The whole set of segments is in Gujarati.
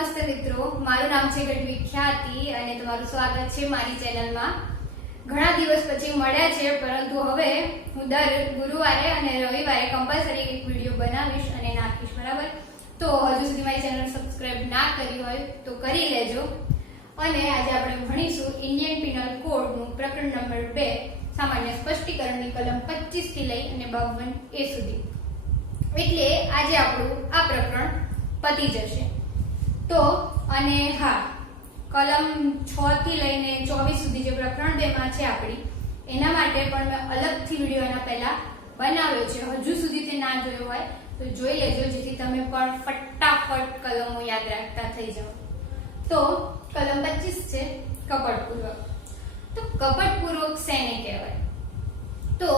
નમસ્તે મિત્રો, મારું નામ છે ગઢવી ખ્યાતિ અને તમારું સ્વાગત છે મારી ચેનલમાં। ઘણા દિવસ પછી મળ્યા છે, પરંતુ હવે હું દર ગુરુવારે અને રવિવારે કમ્પલસરી એક વિડીયો બનાવીશ અને નાખીશ, બરાબર? તો હજુ સુધી મારી ચેનલ સબસ્ક્રાઇબ ના કરી હોય તો કરી લેજો। અને આજે આપણે ભણીશું ઇન્ડિયન પિનલ કોડનું પ્રકરણ નંબર 2 સામાન્ય સ્પષ્ટીકરણની કલમ 25 થી લઈ અને 52A સુધી। એટલે આજે આપણું આ પ્રકરણ પતી જશે। તો અને હા, કલમ 6 થી લઈને 24 સુધી જે પ્રકરણ 2 માં છે આપણી, એના માટે પણ મેં અલગથી વિડીયો એના પહેલા બનાવ્યો છે। હજુ સુધી તે ના જોયો હોય તો જોઈ લેજો, જેથી તમે પણ ફટાફટ કલમો યાદ રાખતા થઈ જાઓ। તો કલમ 25 છે કપટપૂર્વક। તો કપટપૂર્વક શેને કહેવાય? તો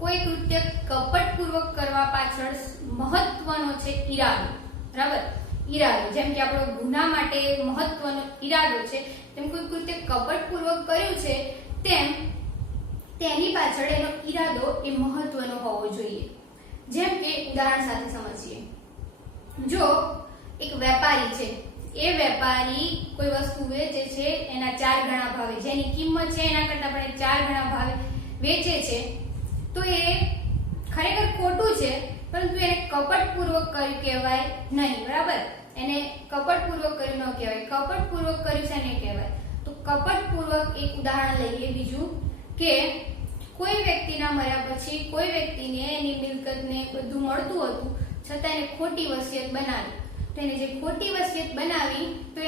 કોઈ કૃત્ય કપટપૂર્વક કરવા પાછળ મહત્વનો છે ઈરાદો, બરાબર? ઈરાદો, જેમ કે આપણો ગુના માટે મહત્વનો ઈરાદો છે, તેમ કોઈ કૃત્ય કપટપૂર્વક કર્યું છે તેમ તેની પાછળ એનો ઈરાદો એ મહત્વનો હોવો જોઈએ। જેમ કે ઉદાહરણ સાથે સમજીએ। જો એક વેપારી છે, એ વેપારી કોઈ વસ્તુ વેચે છે એના 4 ગણા ભાવે, જેની કિંમત છે એના કરતા પણ 4 ગણા ભાવે વેચે છે, તો એ ખરેખર ખોટું છે, પરંતુ એને કપટપૂર્વક કર્યું કહેવાય નહીં, બરાબર? એને કપટપૂર્વક કર્યું ન કહેવાય। કપટપૂર્વક કર્યું છે ને કહેવાય। તો કપટપૂર્વક એક ઉદાહરણ લઈએ બીજું, કે કોઈ વ્યક્તિના મર્યા પછી કોઈ વ્યક્તિને એની મિલકતને બધું મળતું હતું, છતાં એને ખોટી વસિયત બનાવી। તો એને જે ખોટી વસિયત બનાવી તો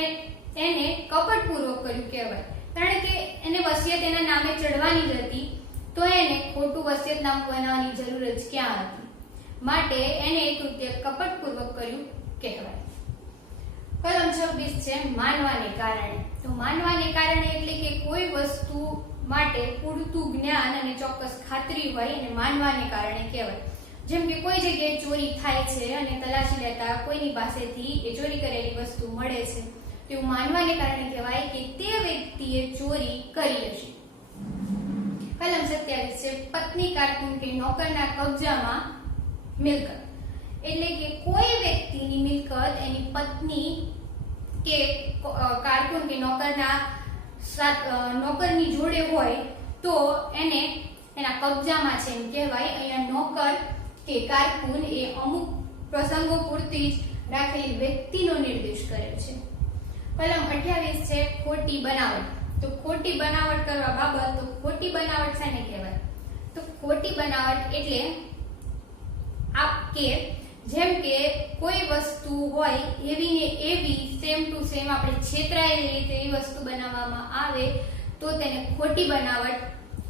એને કપટપૂર્વક કર્યું કહેવાય, કારણ કે એને વસિયત એના નામે ચડવાની જ હતી, તો એને ખોટું વસિયતનામું બનાવવાની જરૂર જ ક્યાં હતી? માટે એને એ કૃત્ય કપટપૂર્વક કર્યું કહેવાય। કલમ 26 છે માનવાને કારણે। તો માનવાને કારણે એટલે કે કોઈ વસ્તુ માટે પૂરતું જ્ઞાન અને ચોક્કસ ખાતરી હોય અને માનવાને કારણે કહેવાય। જેમ કે કોઈ જગ્યાએ ચોરી થાય છે અને તલાશી લેતા કોઈની પાસેથી એ ચોરી કરેલી વસ્તુ મળે છે, તેવું માનવાને કારણે કહેવાય કે તે વ્યક્તિએ ચોરી કરી હશે। કલમ 27 છે પત્ની, કારકુન કે નોકરના કબજામાં મિલકત। એટલે કે કોઈ વ્યક્તિની મિલકત એની પત્ની કે કારકુન કે નોકરની જોડે હોય તો એને એના કબજામાં છે એમ કહેવાય। અહીંયા નોકર કે કારકુન એ અમુક પ્રસંગો પૂરતી જ રાખેલી વ્યક્તિનો નિર્દેશ કરે છે। કલમ 28 છે ખોટી બનાવટ। તો ખોટી બનાવટ કરવા બાબત, તો ખોટી બનાવટ શાને કહેવાય? તો ખોટી બનાવટ એટલે જેમ કે કોઈ વસ્તુ હોય એવી ને એવી સેમ ટુ સેમ આપણે છેતરાયેલી રીતે એ વસ્તુ બનાવવામાં આવે તો તેને ખોટી બનાવટ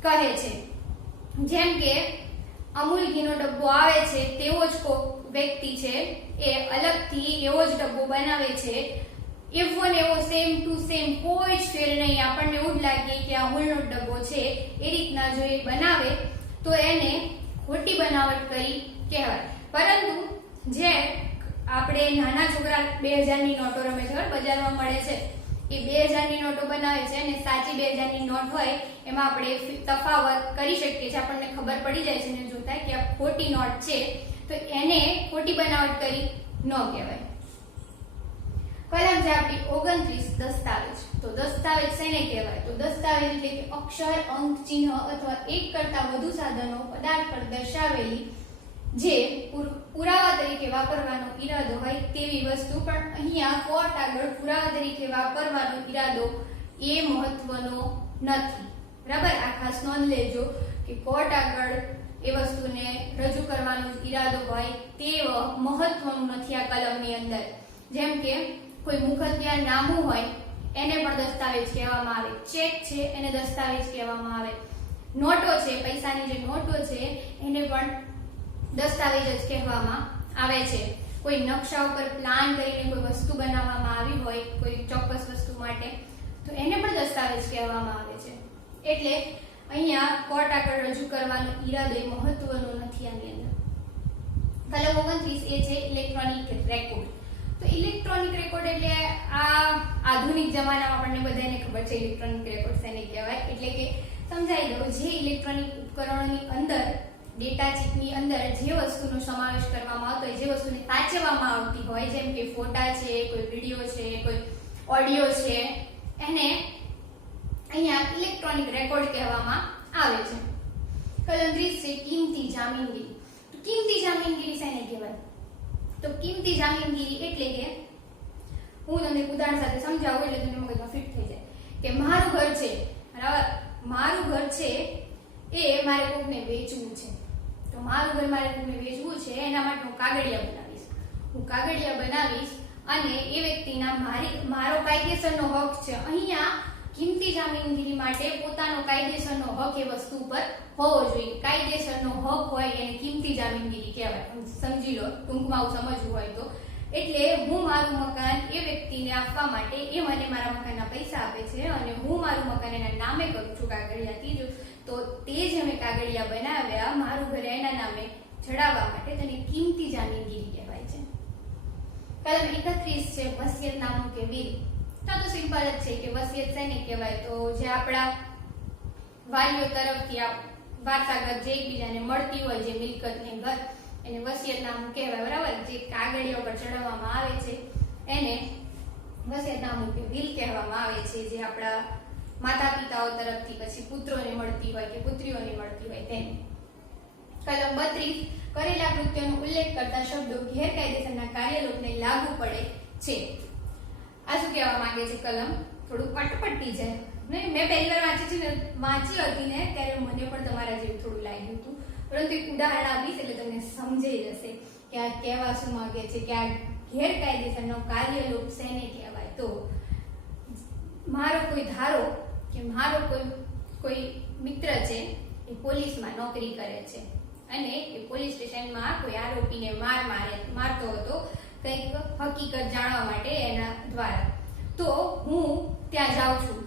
કહે છે। જેમ કે અમૂલ ઘીનો ડબ્બો આવે છે, તેવો જ કોઈ વ્યક્તિ છે એ અલગથી એવો જ ડબ્બો બનાવે છે, એવો ને એવો સેમ ટુ સેમ, કોઈ જ ફેર નહીં, આપણને એવું જ લાગે કે અમૂલનો ડબ્બો છે એ રીતના જો એ બનાવે તો એને ખોટી બનાવટ કરી કહેવાય। પરંતુ જે આપણે નાના છોકરા 2000 ની નોટો રમે છે, બજારમાં મળે છે, એ 2000 ની નોટો બનાવે છે અને સાચી 2000 ની નોટ હોય એમાં આપણે તફાવત કરી શકીએ છીએ, આપણને ખબર પડી જાય છે ને જોતા કે આ ખોટી નોટ છે, તો એને ખોટી બનાવટ કરી ન કહેવાય। કલમ છે આપણી 29 દસ્તાવેજ। તો દસ્તાવેજ શેને કહેવાય? તો દસ્તાવેજ એટલે કે અક્ષર, અંક, ચિહ્ન અથવા એક કરતા વધુ સાધનો પદાર્થ પર દર્શાવેલી જે પુરાવા તરીકે વાપરવાનો ઈરાદો હોય તેવી વસ્તુ। પણ અહીંયા કોર્ટ આગળ પુરાવા તરીકે વાપરવાનો ઈરાદો એ મહત્વનો નથી, બરાબર? આ ખાસ નોંધ લેજો કે કોર્ટ આગળ એ વસ્તુને રજૂ કરવાનો ઈરાદો હોય તે મહત્વનું નથી આ કલમની અંદર। જેમ કે કોઈ મુખત્યાર નામું હોય એને પણ દસ્તાવેજ કહેવામાં આવે, ચેક છે એને દસ્તાવેજ કહેવામાં આવે, નોટો છે, પૈસાની જે નોટો છે એને પણ દસ્તાવેજ જ કહેવામાં આવે છે। કોઈ નકશા ઉપર પ્લાન કરીને કોઈ વસ્તુ બનાવવામાં આવી હોય કોઈ ચોક્કસ વસ્તુ માટે, તો એને પણ દસ્તાવેજ કહેવામાં આવે છે। એટલે અહીંયા કોર્ટ આગળ રજૂ કરવાનો ઈરાદો એ મહત્વનો નથી આની અંદર। કલમ 29 એ છે ઇલેક્ટ્રોનિક રેકોર્ડ। તો ઇલેક્ટ્રોનિક રેકોર્ડ એટલે આ આધુનિક જમાનામાં આપણને બધાને ખબર છે ઇલેક્ટ્રોનિક રેકોર્ડ શેને કહેવાય। એટલે કે સમજાઈ દઉં, જે ઇલેક્ટ્રોનિક ઉપકરણોની અંદર ડેટા ચીપની અંદર જે વસ્તુનો સમાવેશ કરવામાં આવતો હોય, જે વસ્તુને સાચવવામાં આવતી હોય, જેમ કે ફોટા છે, કોઈ વિડીયો છે, કોઈ ઓડિયો છે, એને અહીંયા ઇલેક્ટ્રોનિક રેકોર્ડ કહેવામાં આવે છે. કલમ 30 છે કિંમતી જામીનગીરી. કિંમતી જામીનગીરી શેને કહેવાય? તો કિંમતી જામીનગીરી એટલે કે હું તમને ઉદાહરણ સાથે સમજાવું એટલે તમને મગજમાં ફિટ થઈ જાય કે મારું ઘર છે, બરાબર, મારું ઘર છે એ મારે કોકને વેચવું છે. તો મારું ઘર મારે કોકને વેચવું છે, એના માટે હું કાગળિયા બનાવીશ. હું કાગળિયા બનાવીશ અને એ વ્યક્તિના મારો કાયદેસરનો હક છે. અહીંયા કિંમતી જામીનગીરી માટે પોતાનો કાયદેસરનો હક એ વસ્તુ પર હોવો જોઈએ. કાયદેસરનો હક હોય એને કિંમતી જામીનગીરી કહેવાય. સમજી લો, ટૂંકમાં સમજવું હોય તો. એટલે હું મારું મકાન એ વ્યક્તિને આપવા માટે એ મને મારા મકાનના પૈસા આપે છે અને હું મારું મકાન એના નામે કરું છું કાગળિયાથી. તો તે જે મેં કાગળિયા બનાવ્યા મારું ઘર એના નામે ચડાવવા માટે તેને કિંમતી જામીનગીરી કહેવાય છે. કલમ 31 છે વસિયતનામું કે વીલ. તો સિમ્પલ જ છે કે વસિયત શેને કહેવાય? તો જે આપણા વાલીઓ તરફથી વારસાગત જે એકબીજાને મળતી હોય જે મિલકત ને ઘર, એને વસિયતનામું કહેવાય, બરાબર. જે કાગળિયા પર ચડાવવામાં આવે છે એને વસિયતનામું કે વીલ કહેવામાં આવે છે. જે આપણા માતા પિતાઓ તરફથી પછી પુત્રોને મળતી હોય કે પુત્રીઓને મળતી હોય તેને. કલમ 32 કરેલા કૃત્યનો ઉલ્લેખ કરતા શબ્દો ગેરકાયદેસરના કાર્યલોપને લાગુ પડે છે. આ શું કહેવા માંગે છે કલમ? થોડું અટપટી છે. મેં પહેલી વાર વાંચી હતી ને ત્યારે મને પણ તમારા જેવું થોડું લાગ્યું હતું, પરંતુ એક ઉદાહરણ આપીશ એટલે તમને સમજાઈ જશે કે આ કહેવા શું માંગે છે કે આ ગેરકાયદેસરનો કાર્યલોપ શેને કહેવાય. તો મારો કોઈ ધારો કે મારો કોઈ મિત્ર છે એ પોલીસમાં નોકરી કરે છે અને એ પોલીસ સ્ટેશનમાં કોઈ આરોપીને મારતો હતો કંઈક હકીકત જાણવા માટે એના દ્વારા. તો હું ત્યાં જાઉં છું,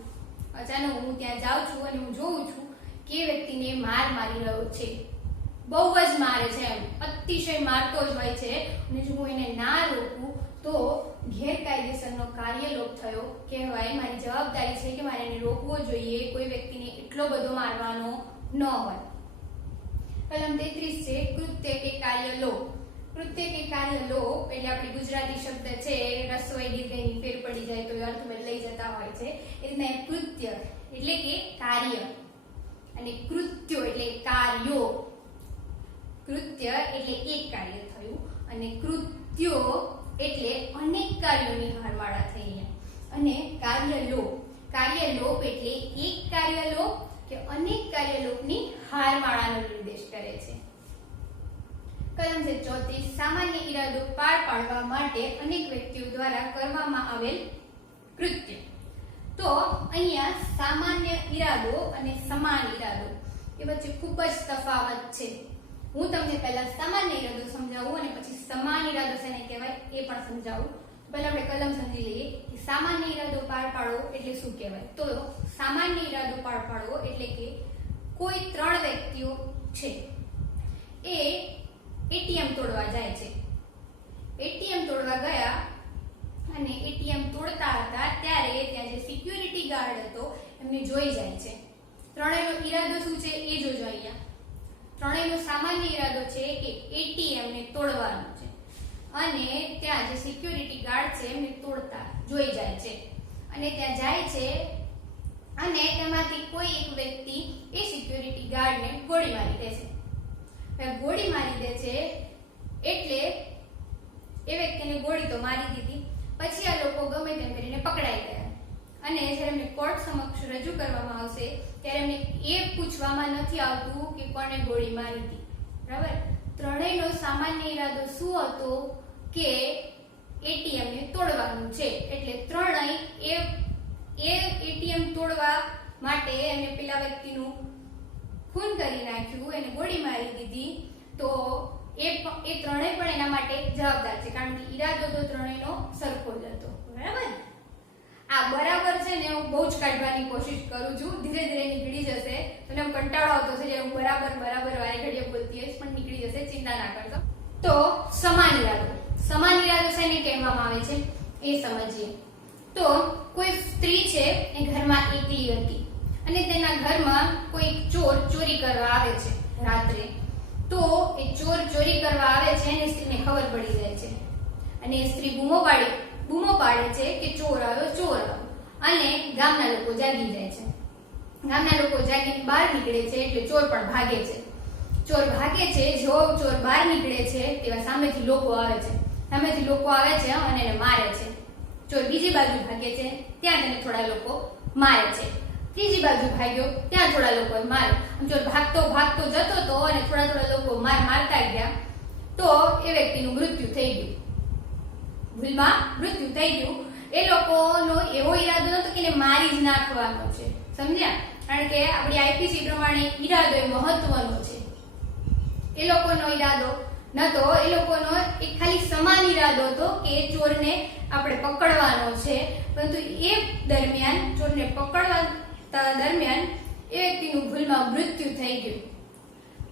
અચાનક હું ત્યાં જાઉં છું અને હું જોઉં છું કે વ્યક્તિને મારી રહ્યો છે, બહુ જ મારે છે, એમ અતિશય મારતો જ હોય છે અને જો હું એને ના રોકું તો ગેરકાયદેસરનો કાર્યલોપ થયો કહેવાય. મારી જવાબદારી છે કે મારે એને રોકવો જોઈએ, કોઈ વ્યક્તિને એટલો બધો મારવાનો ન હોય. કલમ 33 છે કૃત્ય કે કાર્યલોપ. કૃત્ય કે કાર્યલોપ એટલે આપણી ગુજરાતી શબ્દ છે રસોઈ દીર્ઘની ફેર પડી જાય તો અર્થ બદલાઈ જતા હોય છે. એ રીતના કૃત્ય એટલે કે કાર્ય અને કૃત્યો એટલે કાર્યો. કૃત્ય એટલે એક કાર્ય થયું અને કૃત્યો એટલે અનેક કાર્યોની હારમાળા થઈ. અને કાર્યલોપ એટલે એક કાર્યલોપ કે અનેક કાર્યલોપની હારમાળાનો નિર્દેશ કરે છે. કલમ છે 34 સામાન્ય ઈરાદો પાર પાડવા માટે અનેક વ્યક્તિઓ દ્વારા કરવામાં આવેલ કૃત્ય. તો અહીંયા સામાન્ય ઈરાદો અને સમાન ઈરાદો એ વચ્ચે ખૂબ જ તફાવત છે. હું તમને પહેલા સામાન્ય ઈરાદો સમજાવું અને પછી સમાન ઈરાદો શેને કહેવાય એ પણ સમજાવું. પહેલા આપણે કલમ સમજી લઈએ કે સામાન્ય ઈરાદો પાર પાડવો એટલે શું કહેવાય. તો સામાન્ય ઈરાદો પાર પાડવો એટલે કે કોઈ 3 વ્યક્તિઓ છે એ એટીએમ તોડવા જાય છે. એટીએમ તોડવા ગયા અને એટીએમ તોડતા હતા ત્યારે ત્યાં જે સિક્યુરિટી ગાર્ડ હતો એમને જોઈ જાય છે. ત્રણેયનો ઈરાદો શું છે એ જોજો. અહીંયા ત્રણેયનો સામાન્ય ઈરાદો છે કે એટીએમ ને તોડવાનો છે અને ત્યાં જે સિક્યુરિટી ગાર્ડ છે એમને તોડતા જોઈ જાય છે અને ત્યાં જાય છે અને તેમાંથી કોઈ એક વ્યક્તિ એ સિક્યુરિટી ગાર્ડને ગોળી મારી દે છે. ગોળી મારી દે છે એટલે એ વ્યક્તિને ગોળી તો મારી દીધી, પછી આ લોકો ગમે તેમ કરીને પકડાઈ ગયા અને જ્યારે એમને કોર્ટ સમક્ષ રજૂ કરવામાં આવશે ત્યારે એમને એ પૂછવામાં નથી આવતું કે કોણે ગોળી મારી હતી, બરાબર. ત્રણેયનો સામાન્ય ઈરાદો શું હતો કે એટીએમ ને તોડવાનું છે. એટલે ત્રણેય એ એટીએમ તોડવા માટે એમને પેલા વ્યક્તિનું ખૂન કરી નાખ્યું, એને ગોળી મારી દીધી. તો એ ત્રણેય પણ એના માટે જવાબદાર છે કારણ કે ઈરાદો તો ત્રણેયનો સરખો જ હતો, બરાબર. આ બરાબર છે ને હું બહુ જ કાઢવાની કોશિશ કરું છું, ધીરે ધીરે નીકળી જશે. તમને કંટાળો આવતો છે જે હું બરાબર વારે ઘડીએ બોલતી હોઈશ પણ નીકળી જશે, ચિંતા ના કરશો. તો સમાન ઈરાદો શેને કહેવામાં આવે છે એ સમજીએ. તો કોઈ સ્ત્રી છે એ ઘરમાં એકલી હતી અને તેના ઘરમાં કોઈ ચોર ચોરી કરવા આવે છે રાત્રે. તો એ ચોર ચોરી કરવા આવે છે અને સ્ત્રીને ખબર પડી જાય છે અને એ સ્ત્રી બૂમો પાડે છે કે ચોર આવ્યો, અને ગામના લોકો જાગી જાય છે. ગામના લોકો જાગીને બહાર નીકળે છે એટલે ચોર પણ ભાગે છે. જો ચોર બહાર નીકળે છે તેવા સામેથી લોકો આવે છે અને એને મારે છે. ચોર બીજી બાજુ ભાગે છે, ત્યાં તેને થોડા લોકો મારે છે. ત્રીજી બાજુ ભાગ્યો, ત્યાં થોડા લોકો મારે. ચોર ભાગતો જતો હતો અને થોડા લોકો મારતા ગયા તો એ વ્યક્તિનું મૃત્યુ થઈ ગયું. ભૂલમાં મૃત્યુ થઈ ગયું. એ લોકોનો એવો ઈરાદો નતો કે એને મારી જ નાખવાનો છે, સમજ્યા? કારણ કે આપણી આઈપીસી પ્રમાણે ઈરાદો એ મહત્વનો છે. એ લોકોનો ઈરાદો નતો, એ લોકોનો એક ખાલી સમાન ઈરાદો હતો કે ચોરને આપણે પકડવાનો છે. પરંતુ એ દરમિયાન ચોરને પકડવા દરમિયાન એ વ્યક્તિનું ભૂલમાં મૃત્યુ થઈ ગયું.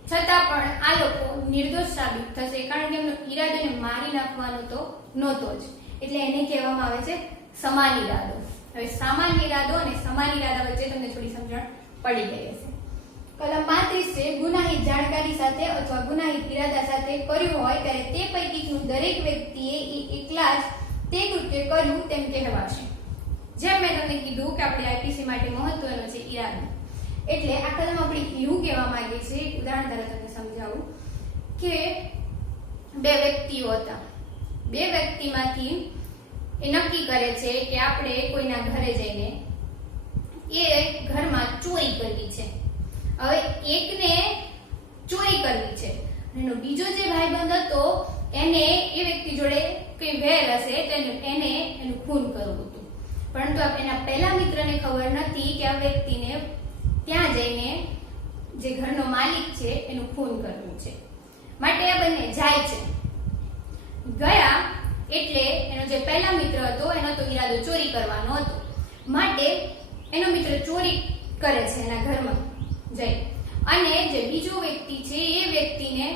છતાં પણ આ લોકો નિર્દોષ સાબિત થશે, કારણ કે એમનો ઈરાદો એને મારી નાખવાનો તો નહોતો જ. એટલે એને કહેવામાં આવે છે સમાન ઈરાદો. હવે સામાન્ય ઈરાદો અને સમાન ઈરાદા વચ્ચે તમને થોડી સમજણ પડી ગઈ હશે. કલમ 35 છે, ગુનાહિત જાણકારી સાથે અથવા ગુનાહિત ઈરાદા સાથે કર્યું હોય ત્યારે તે પૈકીનું દરેક વ્યક્તિએ એકલા જ તે કૃત્ય કર્યું તેમ કહેવાશે. જેમ મેં તમને કીધું કે આપણે આઈપીસી માટે મહત્વનો છે ઈરાદો. એટલે આ કલમ આપણે એવું કહેવા માંગે છે, ઉદાહરણ દ્વારા તમને સમજાવું કે બે વ્યક્તિઓ હતા. બે વ્યક્તિમાંથી એ નક્કી કરે છે કે આપણે કોઈના ઘરે જઈને એ ઘરમાં ચોરી કરવી છે. હવે એકને ચોરી કરવી છે, એનો બીજો જે ભાઈબંધ હતો એને એ વ્યક્તિ જોડે કોઈ વેર હશે તો એને એનું ખૂન કરવું હતું. પરંતુ એના પહેલા મિત્રને ખબર નથી કે આ વ્યક્તિને ત્યાં જઈને જે ઘરનો માલિક છે એનું ખૂન કરવું છે. માટે આ બંને જાય છે. ગયા એટલે એનો જે પહેલા મિત્ર હતો એનો તો ઈરાદો ચોરી કરવાનો હતો. માટે એનો મિત્ર ચોરી કરે છે એના ઘરમાં જઈ, અને જે બીજો વ્યક્તિ છે એ વ્યક્તિને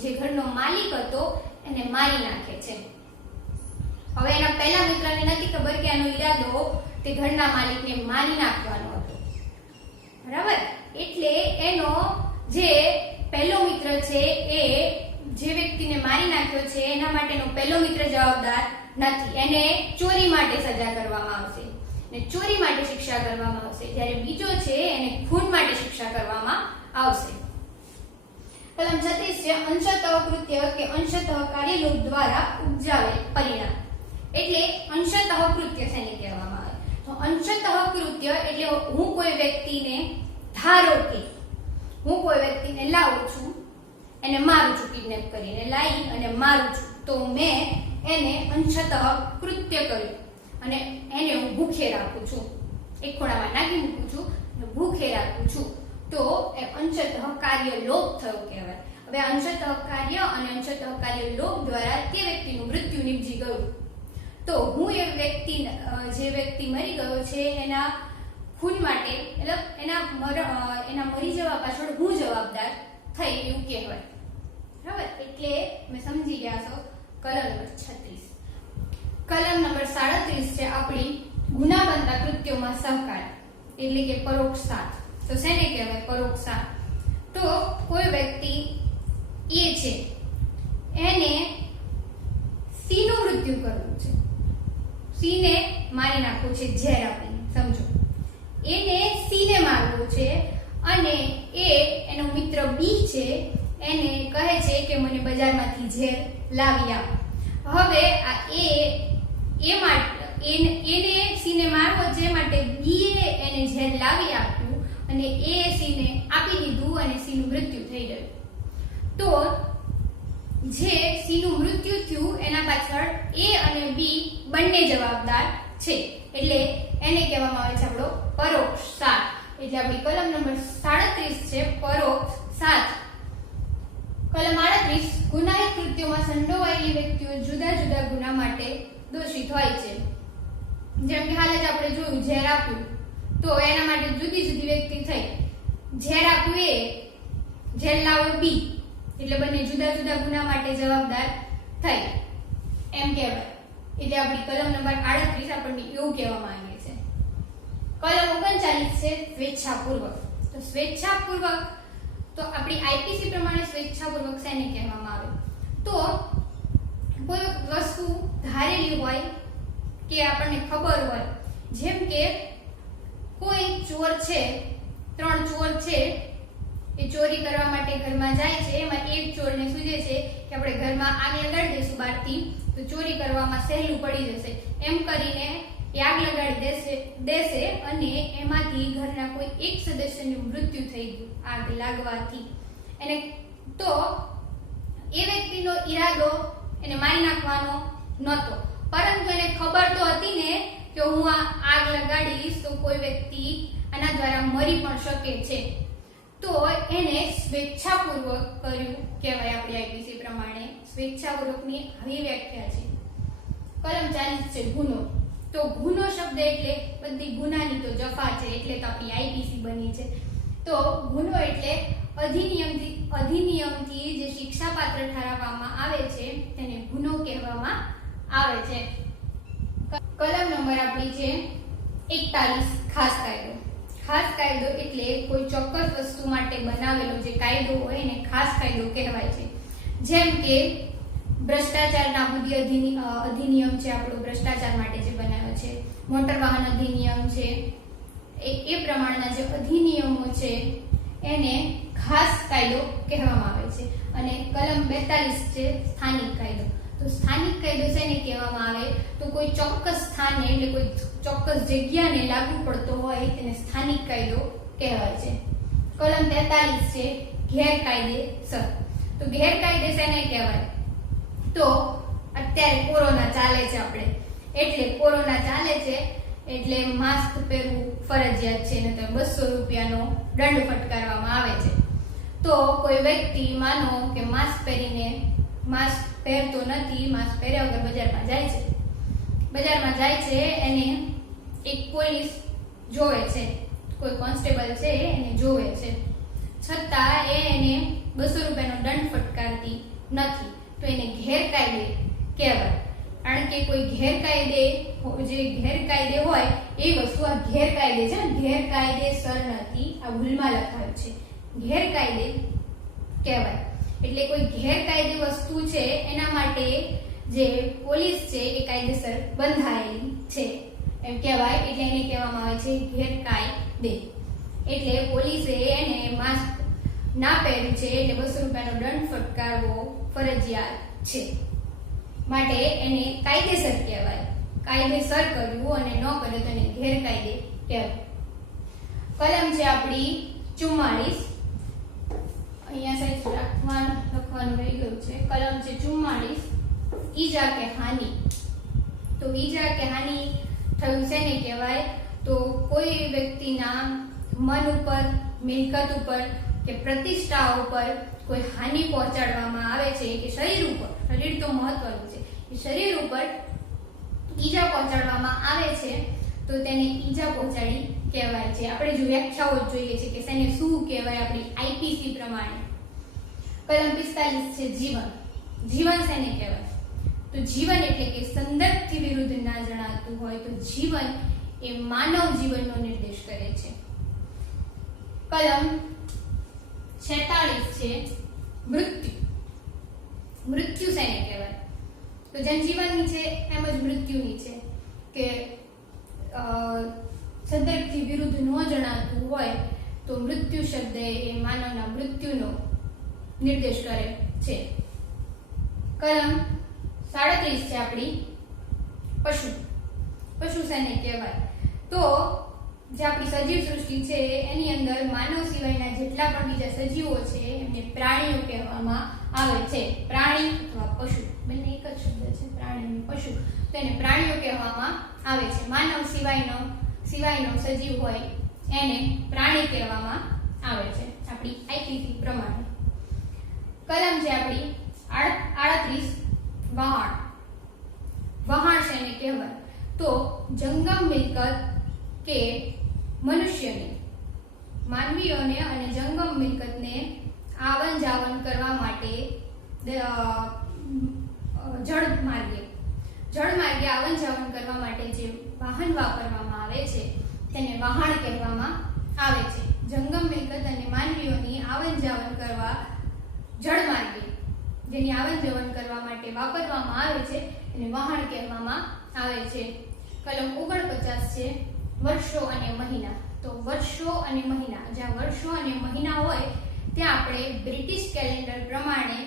જે ઘરનો માલિક હતો એને મારી નાખે છે. હવે એના પહેલા મિત્રને નથી ખબર કે આનો ઈરાદો તે ઘરના માલિકને મારી નાખવાનો હતો, બરાબર? એટલે એનો જે પહેલો મિત્ર છે એ જે વ્યક્તિને મારી નાખ્યો છે એના માટેનો પહેલો મિત્ર જવાબદાર નથી. એને ચોરી માટે સજા કરવામાં આવશે ને ચોરી માટે શિક્ષા કરવામાં આવશે, જ્યારે બીજો છે એને ખૂન માટે શિક્ષા કરવામાં આવશે. કલમ 36 છે, અંશતઃ કૃત્ય કે અંશતઃ કાર્યલોપ દ્વારા ઉપજાવેલ પરિણામ. એટલે અંશતઃ કૃત્ય શેને કહેવામાં આવે? તો અંશતઃ કૃત્ય એટલે હું કોઈ વ્યક્તિને, ધારો કે હું કોઈ વ્યક્તિને લાવું છું, એને મારું છું, કિડનેપ કરીને લાવી અને મારું છું, તો મેં એને અંશતઃ કૃત્ય કર્યું અને એને હું ભૂખે રાખું છું, એક ખૂણામાં નાખી મૂકું છું અને ભૂખે રાખું છું, તો એ અંશતઃ કાર્યલોપ થયો કહેવાય. હવે અંશતઃ કાર્ય અને અંશતઃ કાર્યલોપ દ્વારા તે વ્યક્તિનું મૃત્યુ નિપજી ગયું. તો હું એ વ્યક્તિ, જે વ્યક્તિ મરી ગયો છે એના ખૂન માટે, એટલે એના મરી જવા પાછળ હું જવાબદાર થઈ એવું કહેવાય, બરાબર? એટલે મેં સમજી ગયા છો. કલમ નંબર 36. કલમ નંબર 37 છે આપણી ગુના બનતા કૃત્યોમાં સહકાર, એટલે કે પરોક્ષ સાથ. તો શેને કહેવાય પરોક્ષ સાથ? તો કોઈ વ્યક્તિ એ છે એને સી નું મૃત્યુ કરવું છે, સી ને મારી નાખવું છે ઝેર આપીને, સમજો. એને સી ને મારવું છે અને એનો મિત્ર બી છે એને કહે છે કે મને બજારમાંથી ઝેર લાવી આપ. હવે આ એને સી ને મારવો છે, માટે બી એને ઝેર લાવી આપ્યું અને એ સી ને આપી દીધું અને સી નું મૃત્યુ થઈ ગયું. તો જે સી નું મૃત્યુ થયું એના પાછળ એ અને બી બંને જવાબદાર છે, એટલે એને કહેવામાં આવે છે આપણો પરોક્ષ સાથ. એટલે આપણી કલમ નંબર 37 છે પરોક્ષ સાથ. કલમ 38, ગુનાહિત કૃત્યોમાં સંડોવાયેલી વ્યક્તિઓ જુદા જુદા ગુના માટે દોષિત હોય છે. જેમ કે હાલ જ આપણે જોયું ઝેર આપ્યું, તો એના માટે જુદી જુદી વ્યક્તિ થઈ. ઝેર આપ્યું એ, ઝેર લાવ્યો બી, એટલે બંને જુદા જુદા ગુના માટે જવાબદાર થઈ એમ કહેવાય. એટલે આપણી કલમ નંબર 38 આપણને એવું કહેવા માંગે છે. કલમ 39 છે સ્વેચ્છાપૂર્વક. તો સ્વેચ્છાપૂર્વક એટલે કે સ્વૈચ્છિક, એટલે કે પોતાની ઈચ્છાથી, પોતાની મરજીથી, પોતાની ઈચ્છાથી કોઈ પણ વ્યક્તિ જે કામ કરે છે, તો આપણી આઈપીસી પ્રમાણે સ્વેચ્છાપૂર્વક શેને કહેવામાં આવે? તો કોઈ વસ્તુ ધારેલી હોય કે આપણને ખબર હોય, જેમ કે કોઈ ચોર છે, 3 ચોર છે, એ ચોરી કરવા માટે ઘરમાં જાય છે, એમાં એક ચોરને સૂઝે છે કે આપણે ઘરમાં આગ લગાડી દઈશું બહારથી તો ચોરી કરવામાં સહેલું પડી જશે, એમ કરીને એ આગ લગાડી દેશે અને એમાંથી ઘરના કોઈ એક સદસ્યનું મૃત્યુ થઈ ગયું આગ લાગવાથી. એને તો એ વ્યક્તિનો ઈરાદો એને મારી નાખવાનો નહોતો, પરંતુ એને ખબર તો હતી ને કે હું આ આગ લગાડીશ તો કોઈ વ્યક્તિ આના દ્વારા મરી પણ શકે છે, તો એને સ્વેચ્છાપૂર્વક કર્યું કહેવાય. આપણી આઈપીસી પ્રમાણે સ્વેચ્છાપૂર્વકની આવી વ્યાખ્યા છે. કલમ 40 છે ગુનો. તો ગુનો શબ્દ એટલે બધી ગુનાની તો જફા છે, એટલે તો આપણી આઈપીસી બની છે. તો ગુનો એટલે અધિનિયમથી જે શિક્ષાપાત્ર ઠરાવવામાં આવે છે તેને ગુનો કહેવામાં આવે છે. કલમ નંબર આપણી છે 41 ખાસ કાયદો. ખાસ કાયદો એટલે કોઈ ચોક્કસ વસ્તુ માટે બનાવેલો જે કાયદો હોય એને ખાસ કાયદો કહેવાય છે. જેમ કે ભ્રષ્ટાચાર નાબૂદી અધિનિયમ છે, આપણો ભ્રષ્ટાચાર માટે જે બનાવ્યો છે, મોટર વાહન અધિનિયમ છે, એ પ્રમાણના જે અધિનિયમો છે એને ખાસ કાયદો કહેવામાં આવે છે. અને કલમ 42 છે સ્થાનિક કાયદો. તો સ્થાનિક કાયદો શેને કહેવામાં આવે? તો કોઈ ચોક્કસ સ્થાને એટલે કોઈ ચોક્કસ જગ્યાને લાગુ પડતો હોય તેને સ્થાનિક કાયદો કહેવાય છે. કલમ 43 છે ગેરકાયદેસર. તો ગેરકાયદે શેને કહેવાય? તો અત્યારે કોરોના ચાલે છે, આપણે એટલે કોરોના ચાલે છે એટલે માસ્ક પહેરવું ફરજિયાત છે, ને તો 200 રૂપિયાનો દંડ ફટકારવામાં આવે છે. તો કોઈ વ્યક્તિ માનો કે માસ્ક પહેરતો નથી, માસ્ક પહેર્યા વગર બજારમાં જાય છે, એને એક પોલીસ જોવે છે, કોઈ કોન્સ્ટેબલ છે એને જોવે છે, છતાં એને 200 રૂપિયાનો દંડ ફટકારતી નથી, તો એને ગેરકાયદે કહેવાય. કારણ કે કોઈ ગેરકાયદે હોય એ વસ્તુ આ ગેરકાયદે છે, ગેરકાયદેસર નથી, આ ભૂલમાં લખાયું છે, ગેરકાયદે કહેવાય. એટલે કોઈ ગેરકાયદે વસ્તુ છે એના માટે જે પોલીસ છે એ કાયદેસર બંધાયેલી છે એમ કહેવાય, એટલે એને કહેવામાં આવે છે ગેરકાયદે. એટલે પોલીસે એને માસ્ક ના પહેર્યું છે એટલે 200 રૂપિયાનો દંડ ફટકારવો ફરજિયાત છે, માટે એને કાયદેસર કહેવાય. કાયદેસર કરવું અને ન કર્યું તો એને ગેરકાયદે કહેવાય. કલમ છે આપણી 44. અહીંયા સાઈડ લખવાનું રહી ગયું છે. કલમ છે 44 ઈજા કે હાનિ. તો ઈજા કે હાનિ થયું શેને કહેવાય? તો કોઈ વ્યક્તિના મન ઉપર, મિલકત ઉપર કે પ્રતિષ્ઠા ઉપર કોઈ હાનિ પહોંચાડવામાં આવે છે કે શરીર ઉપર, શરીર તો મહત્વનું છે, કે શરીર ઉપર ઈજા પહોંચાડવામાં આવે છે તો તેને ઈજા પહોંચાડી કહેવાય છે. આપણે જો વ્યાખ્યાઓ જોઈએ છે કે શેને શું કહેવાય આપણી આઈપીસી પ્રમાણે. કલમ 45 છે જીવન. જીવન શેને કહેવાય? તો જીવન એટલે કે સંદર્ભથી વિરુદ્ધ ના જણાતું હોય તો જીવન એ માનવ જીવનનો નિર્દેશ કરે છે. કલમ 46 છે મૃત્યુ. મૃત્યુ શેને કહેવાય? તો જેમ જીવનની છે એમ જ મૃત્યુની છે, કે સંદર્ભથી વિરુદ્ધ ન જણાતું હોય તો મૃત્યુ શબ્દ એ માનવના મૃત્યુનો નિર્દેશ કરે છે. કલમ 37 છે આપણી પશુ. પશુ શેને કહેવાય? તો જે આપણી સજીવ સૃષ્ટિ છે એની અંદર માનવ સિવાયના જેટલા પણ બીજા સજીવો છે એમને પ્રાણીઓ કહેવામાં આવે છે. પ્રાણી અથવા પશુ બંને એક જ શબ્દ છે, પ્રાણી અને પશુ. તો એને પ્રાણીઓ કહેવામાં આવે છે. માનવ સિવાયનો સજીવ હોય એને પ્રાણી કહેવામાં આવે છે આપણી આઈપીસી પ્રમાણે. કલમ છે આપણી 38 વહાણ. વહાણ શેને કહેવાય? તો જંગમ મિલકત કે મનુષ્યને, માનવીઓને અને જંગમ મિલકતને આવન જાવન કરવા માટે જળમાર્ગે આવન જાવન કરવા માટે જે વાહન વાપરવામાં આવે છે તેને વહાણ કહેવામાં આવે છે. જંગમ મિલકત અને માનવીઓની આવન જાવન કરવા જળમાર્ગે જેની આવન જાવન કરવા માટે વાપરવામાં આવે છે એને વહાણ કહેવામાં આવે છે. કલમ 49 છે વર્ષો અને મહિના. તો વર્ષો અને મહિના, જ્યાં વર્ષો અને મહિના હોય ત્યાં આપણે બ્રિટિશ કેલેન્ડર પ્રમાણે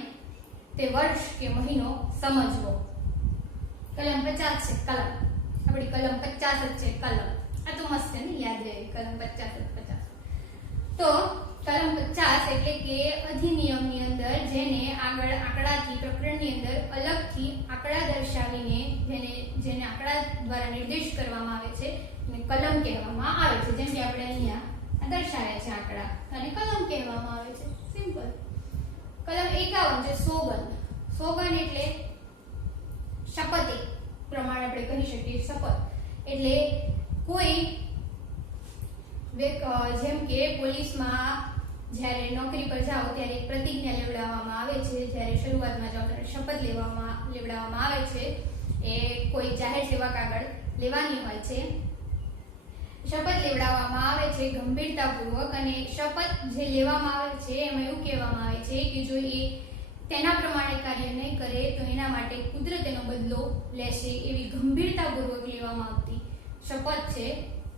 તે વર્ષ કે મહિનો સમજવો. કલમ 50 છે કલમ, આપણી કલમ 50 જ છે કલમ. આ તો મસ્ત છે ને, યાદ રહે કલમ 50. તો કલમ 50 એટલે કે અધિનિયમની અંદર જેને આગળ આંકડાથી પ્રકરણની અંદર અલગથી આંકડા દર્શાવીને જેને આંકડા દ્વારા નિર્દેશ કરવામાં આવે છે એને કલમ કહેવામાં આવે છે. જેમ કે આપણે અહીંયા દર્શાવ્યા છે આંકડા, અને કલમ કહેવામાં આવે છે. સિમ્પલ. કલમ 51 છે સોગંદ. સોગંદ એટલે શપથ, એક પ્રમાણે આપણે કહી શકીએ શપથ. એટલે કોઈ જેમ કે પોલીસમાં જ્યારે નોકરી પર જાઓ ત્યારે એક પ્રતિજ્ઞા લેવડાવવામાં આવે છે. જ્યારે શરૂઆતમાં જાઓ ત્યારે શપથ લેવડાવવામાં આવે છે. એ કોઈ જાહેર સેવા કાગળ લેવાની હોય છે. શપથ લેવડાવવામાં આવે છે ગંભીરતાપૂર્વક, અને શપથ જે લેવામાં આવે છે એમાં એવું કહેવામાં આવે છે કે જો એ તેના પ્રમાણે કાર્ય નહીં કરે તો એના માટે કુદરત એનો બદલો લેશે. એવી ગંભીરતાપૂર્વક લેવામાં આવતી શપથ છે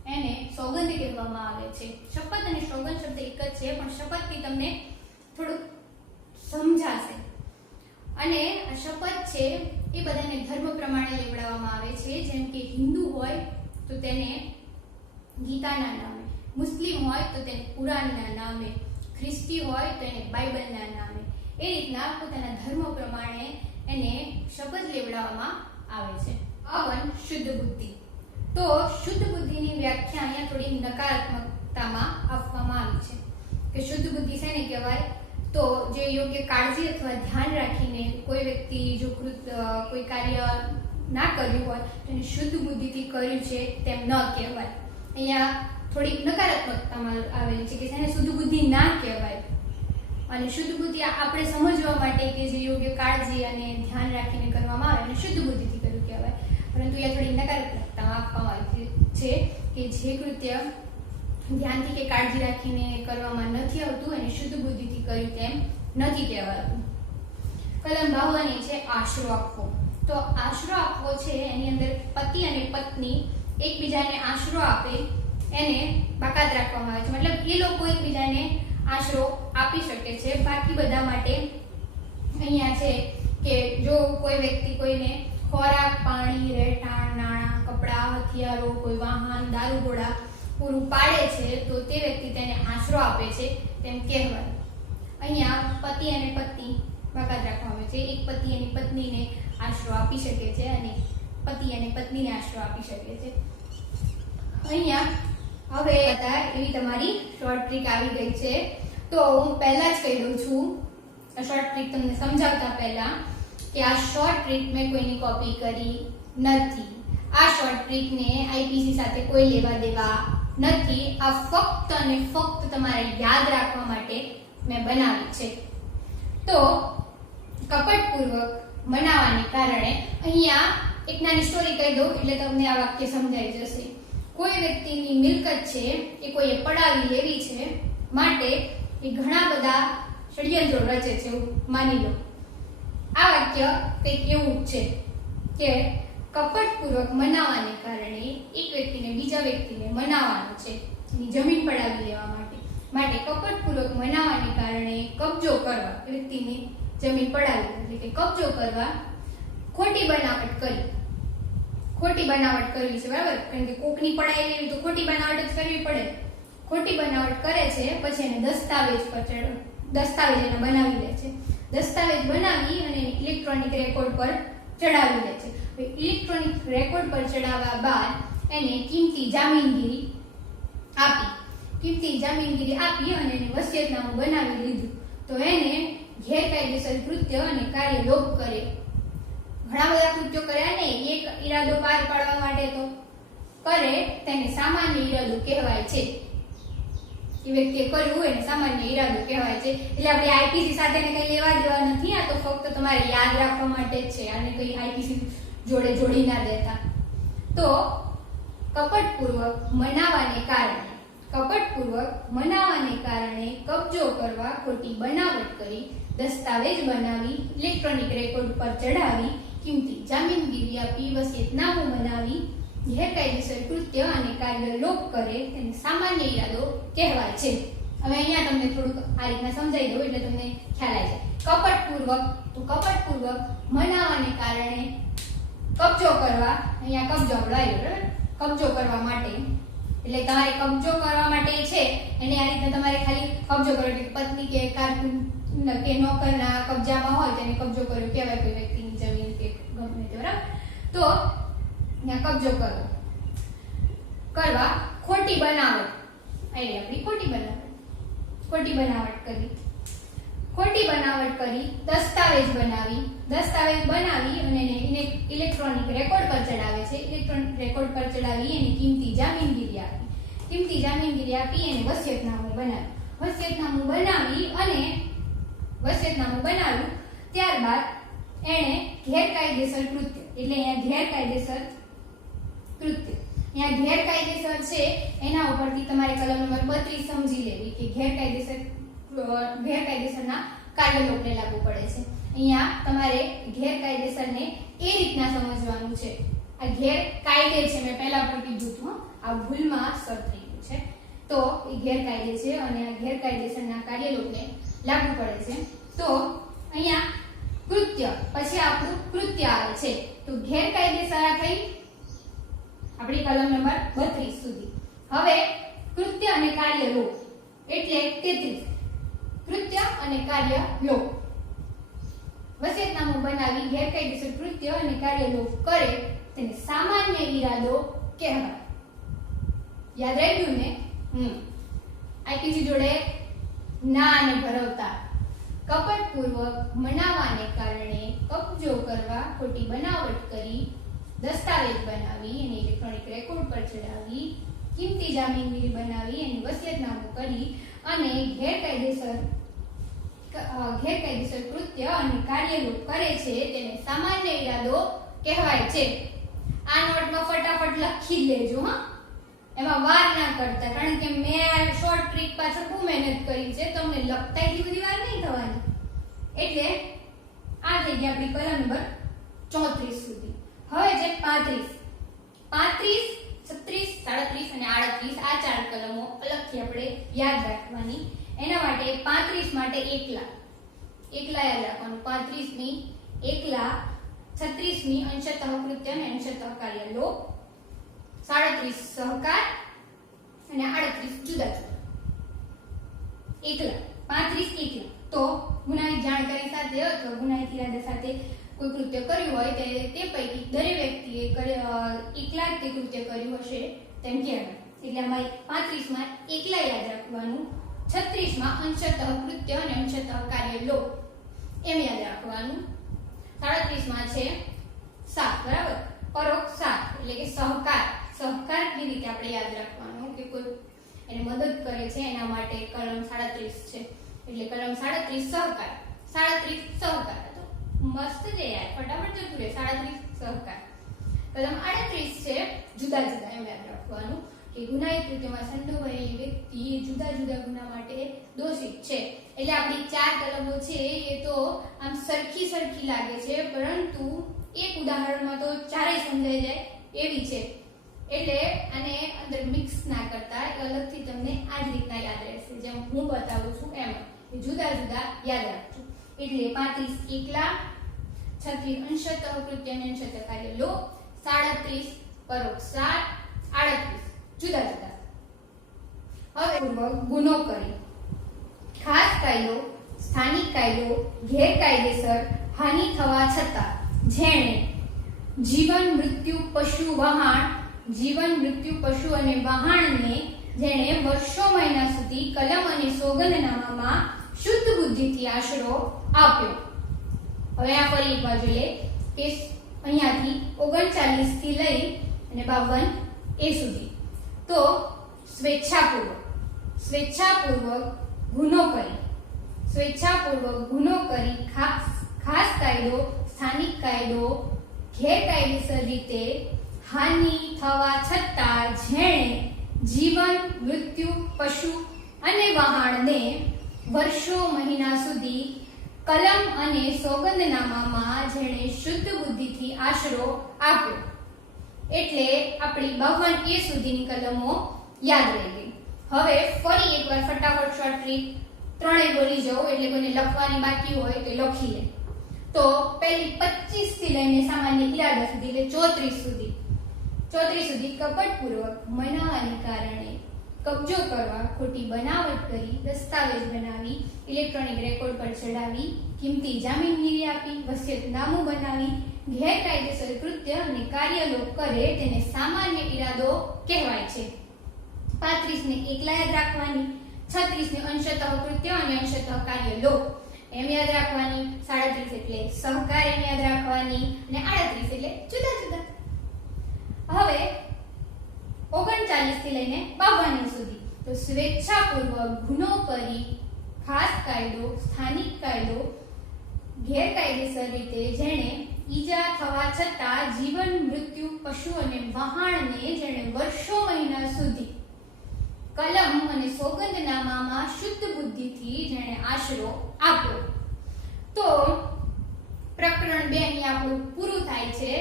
એને સોગંદ કહેવામાં આવે છે. શપથ અને સોગંદ શબ્દ એક જ છે, પણ શપથથી તમને થોડુંક સમજાશે. અને આ શપથ છે એ બધાને ધર્મ પ્રમાણે લેવડાવવામાં આવે છે. જેમ કે હિન્દુ હોય તો તેને ગીતાના નામે, મુસ્લિમ હોય તો તેને કુરાનના નામે, ખ્રિસ્તી હોય તો એને બાઇબલના નામે, એ રીતના પોતાના ધર્મ પ્રમાણે એને શપથ લેવડાવવામાં આવે છે. 52 શુદ્ધ બુદ્ધિ. તો શુદ્ધ બુદ્ધિની વ્યાખ્યા અહીંયા થોડી નકારાત્મકતામાં આપવામાં આવી છે કે શુદ્ધ બુદ્ધિ શેને કહેવાય? તો જે યોગ્ય કાળજી અથવા ધ્યાન રાખીને કોઈ વ્યક્તિ જો કોઈ કાર્ય ના કર્યું હોય તો એને શુદ્ધ બુદ્ધિથી કર્યું છે તેમ ન કહેવાય. અહીંયા થોડીક નકારાત્મકતામાં આવેલી છે કે જેને શુદ્ધ બુદ્ધિ ના કહેવાય. અને શુદ્ધ બુદ્ધિ આપણે સમજવા માટે કે જે યોગ્ય કાળજી અને ધ્યાન રાખીને કરવામાં આવે એને શુદ્ધ બુદ્ધિથી કર્યું કહેવાય. પરંતુ અહીંયા થોડી નકારાત્મકતા આપવામાં આવી છે કે જે કૃત્ય ધ્યાનથી કે કાળજી રાખીને કરવામાં નથી આવતું એને શુદ્ધ બુદ્ધિથી કર્યું તેમ નથી કહેવાતું. કલમ 52 છે આશરો આપવો. તો આશરો આપવો છે એની અંદર પતિ અને પત્ની એકબીજાને આશરો આપે એને બાકાત રાખવામાં આવે છે. મતલબ એ લોકો એકબીજાને આશરો આપી શકે છે. બાકી બધા માટે અહીંયા છે કે જો કોઈ વ્યક્તિ કોઈને ખોરાક, પાણી, રહેઠાણ, નાણાં, કપડાં, હથિયારો, કોઈ વાહન, દારૂગોળા પૂરું પાડે છે તો તે વ્યક્તિ તેને આશરો આપે છે તેમ કહેવાય. અહીંયા પતિ અને પત્ની બાકાત રાખવામાં આવે છે. એક પતિ અને પત્નીને આશરો આપી શકે છે અને પતિ અને પત્નીને આશરો આપી શકે છે. અહીંયા હવે એવી તમારી શોર્ટ ટ્રીક આવી ગઈ છે. તો હું પહેલા જ કહી દઉં છું આ શોર્ટ ટ્રીક તમને સમજાવતા પહેલા કે આ શોર્ટ ટ્રીક મેં કોઈની કોપી કરી નથી. આ શોર્ટ ટ્રીકને આઈપીસી સાથે કોઈ લેવા દેવા નથી. આ ફક્ત અને ફક્ત તમારે યાદ રાખવા માટે મેં બનાવી છે. તો કપટપૂર્વક મનાવાને કારણે અહીંયા એક નાની સ્ટોરી કહી દઉં એટલે તમને આ વાક્ય સમજાઈ જશે. કોઈ વ્યક્તિની મિલકત છે એ કોઈએ પડાવી લેવી છે માટે એ ઘણા બધા ષડયંત્રો રચે છે એવું માની લો. આ વાક્ય કંઈક એવું છે કે કપટપૂર્વક મનાવાને કારણે એક વ્યક્તિને બીજા વ્યક્તિને મનાવવાનો છે એની જમીન પડાવી લેવા માટે કપટપૂર્વક મનાવાને કારણે કબજો કરવા, વ્યક્તિની જમીન પડાવી એટલે કે કબજો કરવા ખોટી બનાવટ કરવી છે. બરાબર? કારણ કે કોકની પડાવી લેવી તો ખોટી બનાવટ જ કરવી પડે. ખોટી બનાવટ કરે છે પછી એને દસ્તાવેજ એને બનાવી લે છે. દસ્તાવેજ બનાવી અને ઇલેક્ટ્રોનિક રેકોર્ડ પર ચડાવી લે છે. ઇલેક્ટ્રોનિક રેકોર્ડ પર ચડાવવા બાદ એને કિંમતી જામીનગીરી આપી અને એને વસિયતનામું બનાવી લીધું તો એને ગેરકાયદેસર કૃત્ય અને કાર્ય લોપ કરે. ઘણા બધા કૃત્યો કર્યા ને એક ઈરાદો પાર પાડવા માટે તો કરે તેને સામાન્ય ઈરાદો કહેવાય છે. એ વ્યક્તિએ કર્યું એને સામાન્ય ઈરાદો કહેવાય છે. એટલે આપણે આઈપીસી સાથે કઈ લેવા દેવા નથી. આ તો ફક્ત તમારે યાદ રાખવા માટે જ છે. આને કઈ આઈપીસી જોડે જોડી ના દેતા. તો કપટપૂર્વક મનાવાને કારણે કપટપૂર્વક મનાવાને કારણે કબજો કરવા, ખોટી બનાવટ કરી, દસ્તાવેજ બનાવી, ઇલેક્ટ્રોનિક રેકોર્ડ પર ચડાવી, કિંમતી જામીનગીરી આપી, વસિયતનામું બનાવી, ગેરકાયદેસર કૃત્ય અને કાર્ય લોપ કરે તેને સામાન્ય ઈરાદો કહેવાય છે. હવે અહીંયા તમને થોડુંક આ રીતના સમજાવી દઉં એટલે તમને ખ્યાલ આવી જાય. કપટપૂર્વક, તો કપટપૂર્વક મનાવાને કારણે કબજો કરવા, અહીંયા કબજો આવ્યો બરાબર, કબજો કરવા માટે, એટલે તમારે કબજો કરવા માટે છે એને આ રીતના તમારે ખાલી કબજો કરો, એટલે પત્ની કે કારકુન કે નોકરના કબજામાં હોય તેને કબજો કર્યો કહેવાય, કોઈ વ્યક્તિની જમીન કે ગમે તે બરાબર. તો અહીંયા કબજો કરવા, ખોટી બનાવટ, એટલે આપણી ખોટી બનાવટ કરી, દસ્તાવેજ બનાવી અને એને ઇલેક્ટ્રોનિક રેકોર્ડ પર ચડાવે છે, ઇલેક્ટ્રોનિક રેકોર્ડ પર ચડાવી એને કિંમતી જામીનગીરી આપી એને વસિયતનામું બનાવ્યું. ત્યારબાદ એને ગેરકાયદેસર કૃત્ય, એટલે અહીંયા ગેરકાયદેસર છે એના ઉપરથી તમારે કલમ નંબર 32 સમજી લેવી કે ગેરકાયદેસરના કાર્યલોપને લાગુ પડે છે. અહીંયા તમારે ગેરકાયદેસરને એ રીતના સમજવાનું છે. આ ગેરકાયદે છે, મેં પહેલા પણ કીધું હતું, આ ભૂલમાં સર થઈ ગયું છે. તો એ ગેરકાયદે છે અને આ ગેરકાયદેસરના કાર્યલોપને લાગુ પડે છે. તો અહીંયા કૃત્ય, પછી આપણું કૃત્ય આવે છે. તો ગેરકાયદેસર આ થઈ આપણી કલમ નંબર 32 સુધી. હવે કૃત્ય અને કાર્ય લોપ એટલે 33. કૃત્ય અને કાર્ય લોપ, વસિયતનામું બનાવી ગેરકાયદેસર કૃત્ય અને કાર્ય લોપ કરે તેને સામાન્ય ઈરાદો કહેવાય. યાદ રાખ્યું ને? આઈપીસી જોડે ના અને ભરવતા. કપટપૂર્વક મનાવાને કારણે કબજો કરવા, ખોટી બનાવટ કરી, દસ્તાવેજ બનાવી અને ઇલેક્ટ્રોનિક રેકોર્ડ પર ચડાવી, કિંમતી જામીનગીરી બનાવી અને વસિયતનામું કરી અને ગેરકાયદેસર કૃત્ય અને કાર્યલોપ કરે છે તેને સામાન્ય ઈરાદો કહેવાય છે. આ નોટમાં ફટાફટ લખી લેજો હા, એમાં વાર ના કરતા, કારણ કે મેં શોર્ટ ટ્રીક પાછળ ખૂબ મહેનત કરી છે, તમને લખતા એટલી બધી વાર નહીં થવાની. એટલે આ થઈ ગઈ આપણી કલમ નંબર 34 સુધી. હવે છે 35, 36, 37 અને 38 આ ચાર કલમો અલગથી આપણે યાદ રાખવાની. એના માટે 35 માટે એકલા યાદ રાખવાનું. 35 ની એકલા, 36 ની અંશતઃ કૃત્ય અને અંશતઃ કાર્ય લોપ, 37 સહકાર અને 38 જુદા જુદા. એકલા 35 એકલા. તો ગુનાહિત જાણકારી સાથે અથવા ગુનાહિત ઈરાદા સાથે કોઈ કૃત્ય કર્યું હોય તે પૈકી દરેક વ્યક્તિએ એકલા જ તે કૃત્ય કર્યું હશે તેમ કહેવાય. એટલે આમાં 35 માં એકલા યાદ રાખવાનું, 36 માં અંશતઃ કૃત્ય અને અંશતઃ કાર્ય લોપ એમ યાદ રાખવાનું, 37 માં છે સાત બરાબર, પરોક્ષ સાત એટલે કે સહકારની રીતે આપણે યાદ રાખવાનું કે કોઈ એને મદદ કરે છે એના માટે કલમ 37 છે. એટલે કલમ 37 સહકાર, 37 સહકાર તો મસ્ત છે યાર, ફટાફટ જતું રહે. 37 સહકાર. કલમ 38 છે જુદા જુદા એમ યાદ રાખવાનું કે ગુનાહિત કૃત્યમાં સંડોવાયેલી વ્યક્તિ જુદા જુદા ગુના માટે દોષિત છે. એટલે આપણી ચાર કલમો છે એ તો આમ સરખી લાગે છે, પરંતુ એક ઉદાહરણમાં તો ચારેય સમજાઈ જાય એવી છે. એટલે આને અંદર મિક્સ ના કરતા અલગથી તમને આ જ રીતના યાદ રહેશે, જેમ હું બતાવું છું એમ જુદા જુદા યાદ રાખજો. એટલે 35 એકલા, 36 અંશતઃ કૃત્ય અને અંશતઃ કાર્ય લોપ, 37 પરોક્ષ સાત, 38 જુદા જુદા. હવે ગુનો કરી, ખાસ કાયદો, સ્થાનિક કાયદો, ગેરકાયદેસર હાનિ થવા છતાં જેણે જીવન મૃત્યુ પશુ અને વહાણને જેણે વર્ષો મહિના સુધી કલમ અને સોગંદનામામાં શુદ્ધ બુદ્ધિથી આશરો આપ્યો. હવે આ ફરી એક બાજુ લે કે અહીંયાથી 39 થી લઈ અને 52 એ સુધી. તો સ્વેચ્છાપૂર્વક ગુનો કરી ખાસ કાયદો, સ્થાનિક કાયદો, ગેરકાયદેસર રીતે હાનિ થવા છતાં જેણે જીવન, મૃત્યુ, પશુ અને વહાણને વર્ષો મહિના સુધી કલમ અને સોગંદનામામાં જેણે શુદ્ધ બુદ્ધિથી આશરો આપ્યો. એટલે આપણી 52 એ સુધીની કલમો યાદ રહી ગઈ. હવે ફરી એકવાર ફટાફટ શોર્ટ ટ્રીક ત્રણેય બોલી જાઓ, એટલે કોઈને લખવાની બાકી હોય તો લખી લે. તો પહેલી 25 થી લઈને સામાન્ય ઇરાદા સુધી એટલે 34 સુધી કપટપૂર્વક મનાવાને કારણે કબજો કરવા, ખોટી બનાવટ કરી, દસ્તાવેજ બનાવી, ઇલેક્ટ્રોનિક રેકોર્ડ પર ચડાવી, કિંમતી જામીનગીરી આપી, વસિયતનામું બનાવી, ગેરકાયદેસર કૃત્ય અને કાર્યલોપ કરે તેને સામાન્ય ઇરાદો કહેવાય છે. 35 ને એકલા યાદ રાખવાની, 36 ને અંશતઃ કૃત્ય અને અંશતઃ કાર્યલોપ એમ યાદ રાખવાની, 37 એટલે સહકાર એમ યાદ રાખવાની અને 38 એટલે જુદા જુદા. હવે 39 થી લઈને 52 સુધી તો સ્વેચ્છાપૂર્વક ગુનો કરી, ખાસ કાયદો, સ્થાનિક કાયદો, ગેરકાયદેસર રીતે જેણે ઈજા થવા છતાં જીવન, મૃત્યુ, પશુ અને વહાણને જેણે વર્ષો મહિના સુધી કલમ અને સોગંદનામામાં શુદ્ધ બુદ્ધિથી જેણે આશરો આપ્યો. તો પ્રકરણ 2 અહીં આપણું પૂરું થાય છે.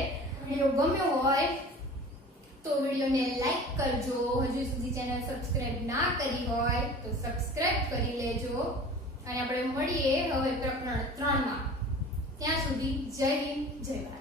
વિડિયો ગમ્યો હોય તો વિડિયોને લાઈક કરજો. હજુ સુધી ચેનલ સબસ્ક્રાઇબ ના કરી હોય તો સબસ્ક્રાઇબ કરી લેજો. અને આપણે મળીએ હવે પ્રકરણ 3 માં. ત્યાં સુધી જય હિન્દ, જય ભારત.